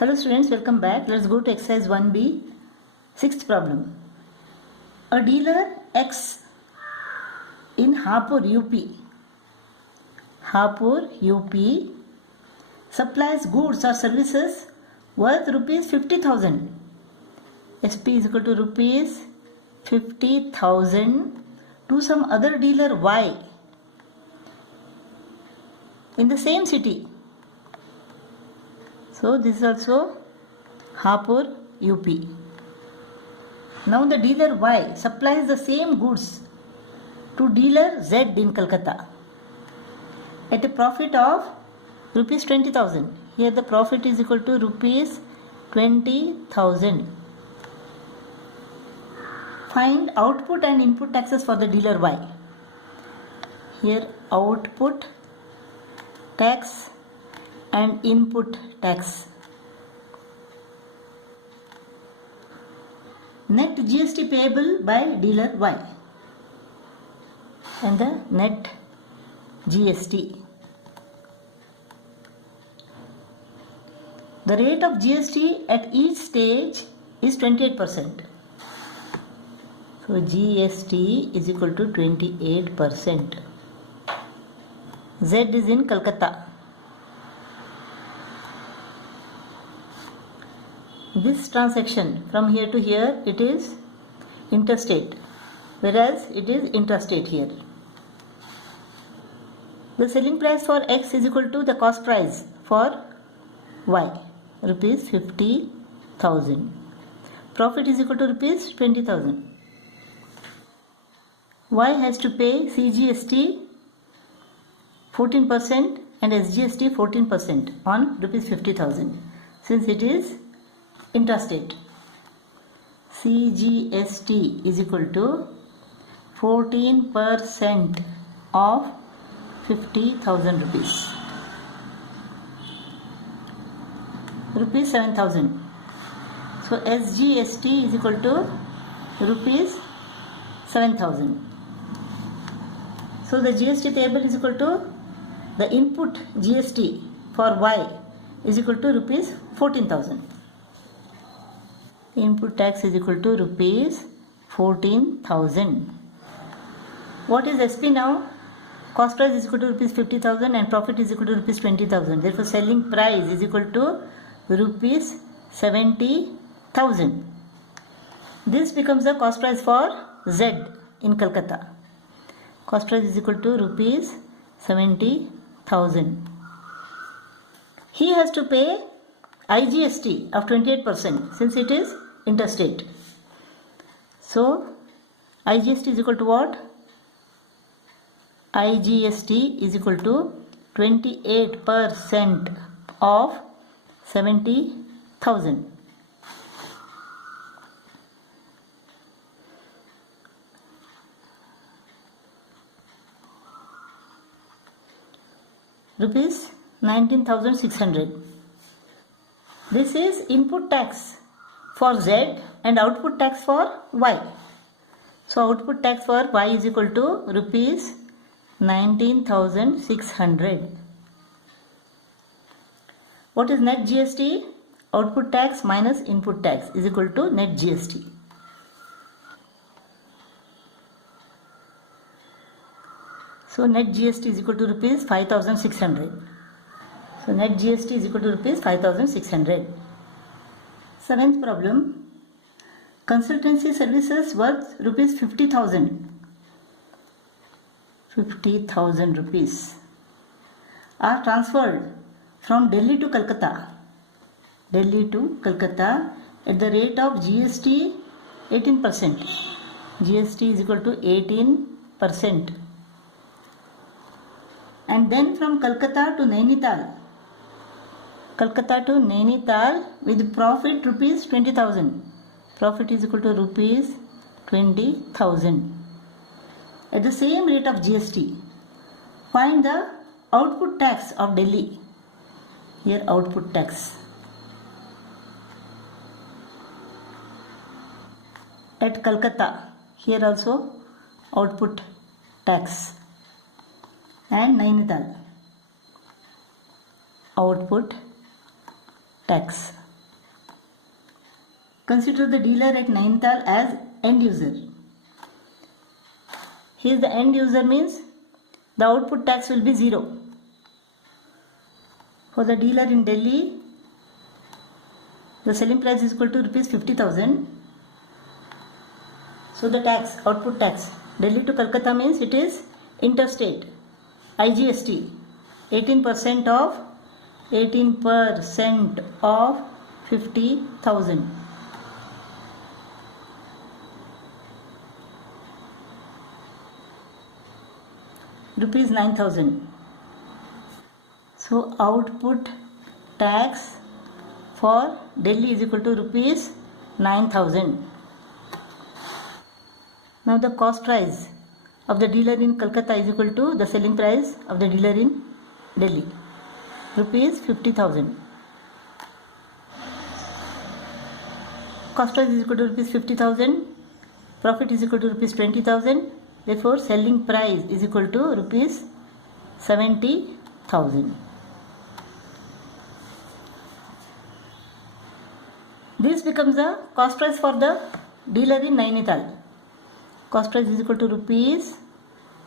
Hello students, welcome back. Let's go to exercise 1B, sixth problem. A dealer X in Hapur, UP supplies goods or services worth rupees 50,000. SP is equal to rupees 50,000 to some other dealer Y in the same city. So this is also Hapur, UP. Now the dealer Y supplies the same goods to dealer Z in Calcutta at a profit of rupees 20,000. Here the profit is equal to rupees 20,000. Find output and input taxes for the dealer Y. Here output tax and input tax. Net GST payable by dealer Y and the net GST. The rate of GST at each stage is 28%. So GST is equal to 28%. Z is in Calcutta. This transaction from here to here, it is interstate, whereas it is intrastate here. The selling price for X is equal to the cost price for Y, rupees 50,000. Profit is equal to rupees 20,000. Y has to pay CGST 14% and SGST 14% on rupees 50,000 since it is intrastate. CGST is equal to 14% of 50,000 rupees. Rupees 7,000. So SGST is equal to rupees 7,000. So the GST payable is equal to the input GST for Y is equal to rupees 14,000. Input tax is equal to rupees 14,000. What is SP now? Cost price is equal to rupees 50,000 and profit is equal to rupees 20,000. Therefore, selling price is equal to rupees 70,000. This becomes the cost price for Z in Calcutta. Cost price is equal to rupees 70,000. He has to pay IGST of 28% since it is interstate. So IGST is equal to what? IGST is equal to 28% of 70,000. Rupees 19,600. This is input tax for Z and output tax for Y. So output tax for Y is equal to rupees 19,600. What is net GST? Output tax minus input tax is equal to net GST. So net GST is equal to rupees 5,600. So net GST is equal to rupees 5,600. Seventh problem. Consultancy services worth rupees 50,000. 50,000 rupees are transferred from Delhi to Calcutta. Delhi to Calcutta at the rate of GST 18%. GST is equal to 18%. And then from Calcutta to Nainital. Calcutta to Nainital with profit rupees 20,000. Profit is equal to rupees 20,000. At the same rate of GST, find the output tax of Delhi. Here output tax. At Calcutta, here also output tax. And Nainital. output tax. Consider the dealer at Nainital as end user. He is the end user means the output tax will be 0. For the dealer in Delhi, the selling price is equal to rupees 50,000. So the tax, output tax, Delhi to Kolkata means it is interstate, IGST, 18% of 50,000. Rupees 9,000. So output tax for Delhi is equal to rupees 9,000. Now the cost price of the dealer in Kolkata is equal to the selling price of the dealer in Delhi, rupees 50,000. Cost price is equal to rupees 50,000. Profit is equal to rupees 20,000. Therefore, selling price is equal to rupees 70,000. This becomes the cost price for the dealer in Nainital. Cost price is equal to rupees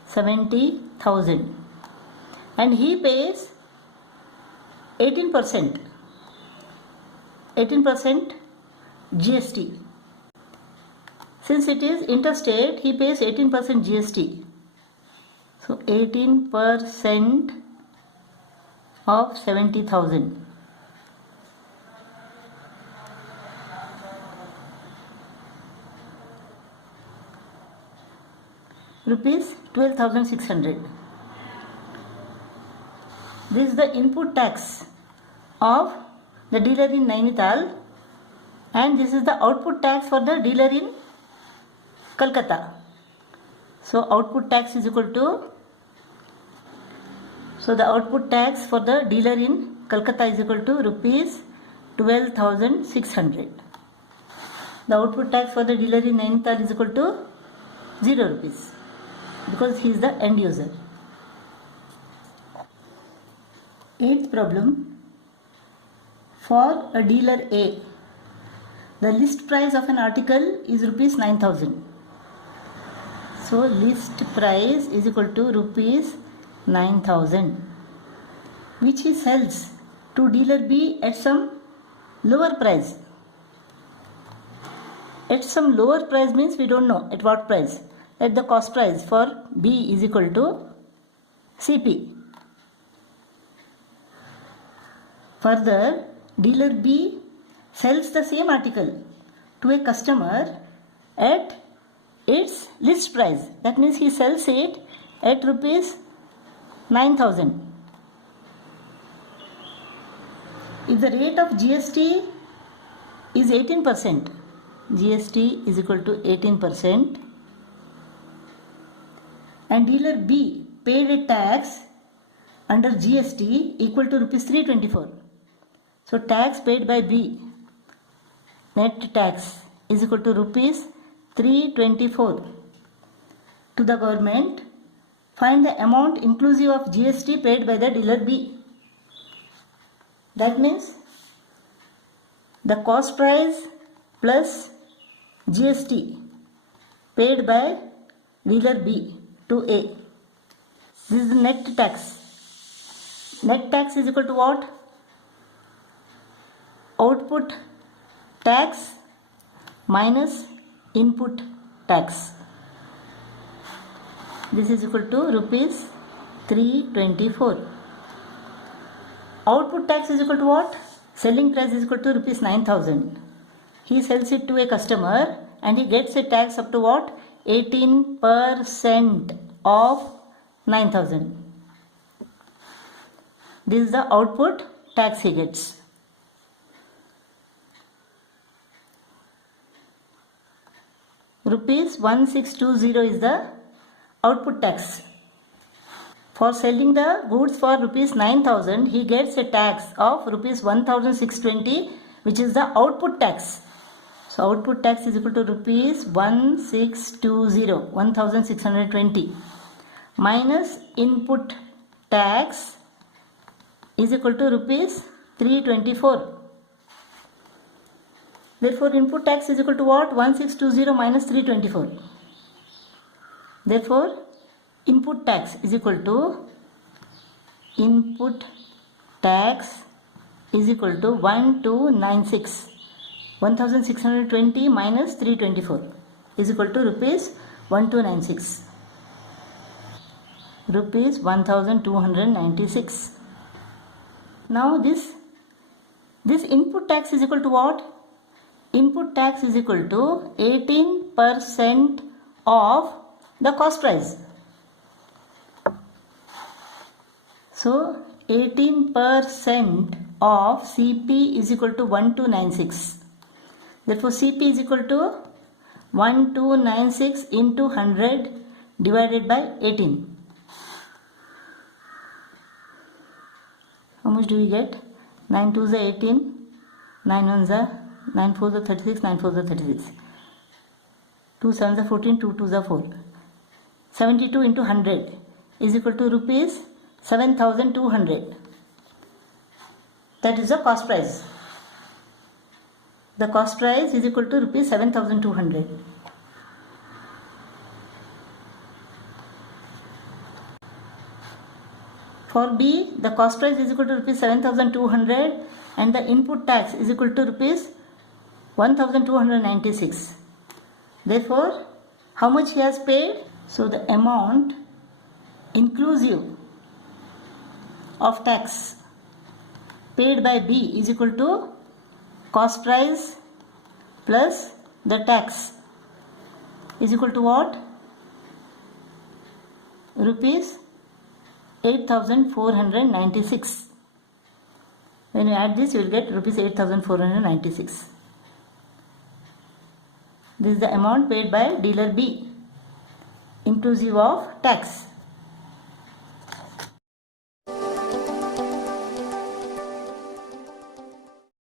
70,000. And he pays 18% GST. Since it is interstate, he pays 18% GST. So 18% of 70,000. Rupees 12,600. This is the input tax of the dealer in Nainital, and this is the output tax for the dealer in Kolkata. So output tax is equal to, so the output tax for the dealer in Kolkata is equal to rupees 12,600. The output tax for the dealer in Nainital is equal to 0 rupees because he is the end user. Eighth problem. For a dealer A, the list price of an article is rupees 9,000. So list price is equal to rupees 9,000, which he sells to dealer B at some lower price. At some lower price means we don't know at what price. At the cost price for B is equal to CP. Further, dealer B sells the same article to a customer at its list price. That means he sells it at rupees 9,000. If the rate of GST is 18%, GST is equal to 18%, and dealer B paid a tax under GST equal to rupees 324. So tax paid by B, net tax, is equal to rupees 324 to the government. Find the amount inclusive of GST paid by the dealer B. That means the cost price plus GST paid by dealer B to A. This is the net tax. Net tax is equal to what? Output tax minus input tax. This is equal to rupees 324. Output tax is equal to what? Selling price is equal to rupees 9,000. He sells it to a customer and he gets a tax up to what? 18% of 9,000. This is the output tax he gets. Rupees 1620 is the output tax. For selling the goods for rupees 9,000, he gets a tax of rupees 1,620, which is the output tax. So output tax is equal to rupees 1,620 minus input tax is equal to rupees 324. Therefore, input tax is equal to what? 1620 minus 324. Therefore, input tax is equal to 1296. 1620 minus 324 is equal to rupees 1296. Rupees 1296. Now this input tax is equal to what? Input tax is equal to 18% of the cost price. So 18% of CP is equal to 1296. Therefore, CP is equal to 1296 into 100 divided by 18. How much do we get? 9 2s are 18, 9 1s are 9 4s are 36, 9 4s are 36. 2 7s are 14, 2 2s are 4. 72 into 100 is equal to rupees 7,200. That is the cost price. The cost price is equal to rupees 7,200. For B, the cost price is equal to rupees 7,200 and the input tax is equal to rupees 1,296. Therefore, how much he has paid? So the amount inclusive of tax paid by B is equal to cost price plus the tax is equal to what? Rupees 8,496. When you add this, you will get rupees 8,496. This is the amount paid by dealer B, inclusive of tax.